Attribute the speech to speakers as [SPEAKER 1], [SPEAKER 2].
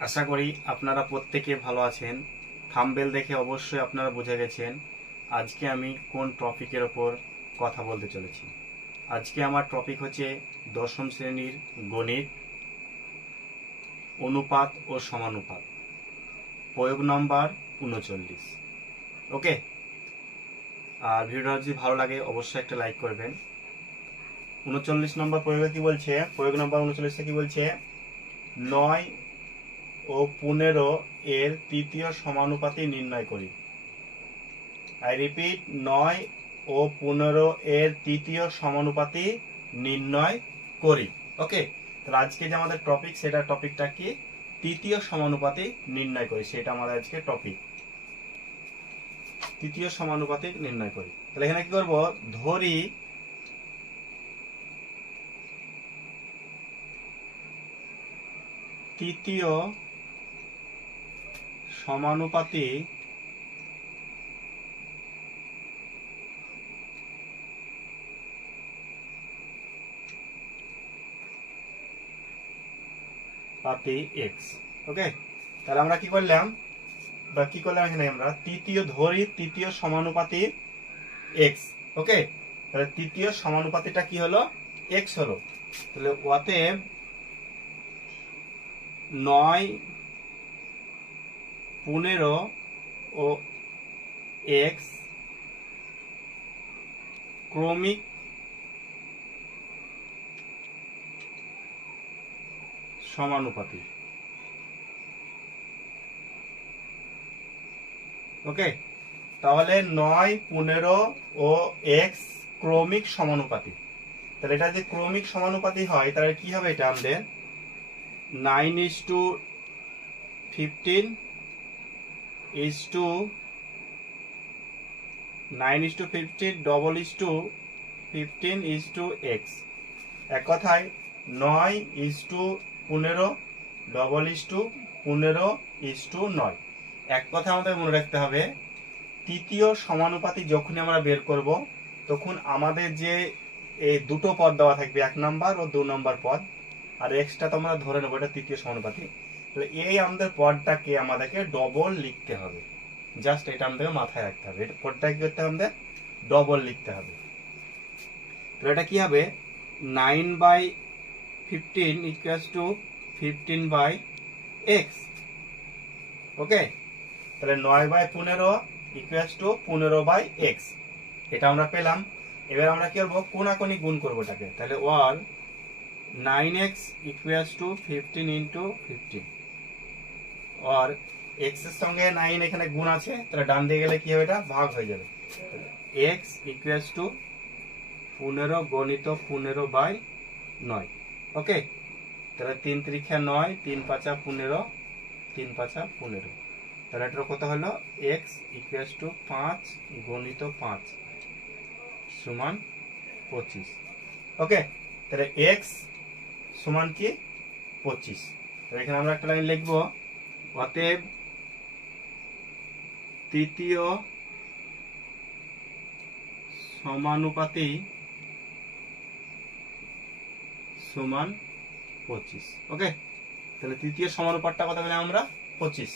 [SPEAKER 1] আশা করি আপনারা প্রত্যেকে ভালো আছেন। থাম্বেল দেখে অবশ্যই আপনারা বুঝে গেছেন আজকে আমি কোন টপিকের ওপর কথা বলতে চলেছি। আজকে আমার টপিক হচ্ছে দশম শ্রেণির গণিত, অনুপাত ও সমানুপাত। প্রয়োগ নম্বর উনচল্লিশ। ওকে? আর ভিডিওটা যদি ভালো লাগে অবশ্যই একটা লাইক করবেন। উনচল্লিশ নম্বর প্রয়োগে কি বলছে? প্রয়োগ নম্বর উনচল্লিশে কি বলছে? নয় ও পনেরো এর তৃতীয় সমানুপাতি নির্ণয় করি। আই রিপিট নয় ও পনেরো এর তৃতীয় সমানুপাতি নির্ণয় করি। ওকে তাহলে আজকে যে আমাদের টপিক সেটা টপিকটা কি? তৃতীয় সমানুপাতি নির্ণয় করি। সেটা আমাদের আজকে টপিক তৃতীয় সমানুপাতিক নির্ণয় করি। তাহলে এখানে কি করব? ধরি তৃতীয় সমানুপাতি তাহলে আমরা কি করলাম? বা কি করলাম এখানে আমরা? তৃতীয় ধরি, তৃতীয় সমানুপাতি এক্স ওকে তাহলে তৃতীয় সমানুপাতিটা কি হলো? এক্স হলো। তাহলে অতএব নয় পনেরো ও এক্স ক্রমিক সমানুপাতি ওকে তাহলে নয়, পনেরো ও এক্স ক্রমিক সমানুপাতি তাহলে এটা যদি ক্রমিক সমানুপাতি হয়, তাহলে কি হবে এটা আমাদের? Nine is to fifteen is to nine is to fifteen double is to fifteen is to x এক কথায় নয় ইস টু পনেরো ডবল ইস টু পনেরো ইস টু নয়। এক কথা আমাদের মনে রাখতে হবে, তৃতীয় সমানুপাতি যখনই আমরা বের করব, তখন আমাদের যে এই দুটো পদ দেওয়া থাকবে, এক নাম্বার ও দু নাম্বার পদ, আর এক্সট্রা তো আমরা ধরে নেব, এটা তৃতীয় সমানুপাতি তাহলে এই আমাদের পদটাকে আমাদেরকে ডবল লিখতে হবে। জাস্ট এটা আমাদের মাথায় রাখতে হবে। এটা পদটা কি করতে হবে আমাদের? ডবল লিখতে হবে। তাহলে এটা কি হবে? Nine by fifteen equals to fifteen by x okay তাহলে নয় বাই পনেরো ইকুয়ালস টু পনেরো বাই এক্স এটা আমরা পেলাম। এবার আমরা কি করব? কোনাকুনি গুণ করব এটাকে। তাহলে one nine x equals to fifteen into fifteen আর এক্সের সঙ্গে নাইন এখানে গুণ আছে, তাহলে ডান দিয়ে গেলে কি হবে এটা? ভাগ হয়ে যাবে। এক্স ইকুয়ালস টু পনেরো গণিত পনেরো বাই নয়। ওকে তাহলে তিন ত্রিখা নয়, তিন পাঁচা পনেরো, তিন পাঁচা পনেরো। তাহলে এটা কত হলো? এক্স ইকুয়ালস টু পাঁচ গণিত পাঁচ সমান পঁচিশ। ওকে তাহলে এক্স সমান কি? পঁচিশ। তাহলে এখানে আমরা একটা লাইন লিখব। অতএব তৃতীয় সমানুপাতেই সমান পঁচিশ। ওকে তাহলে তৃতীয় সমানুপাতটা কথা বলে আমরা? পঁচিশ।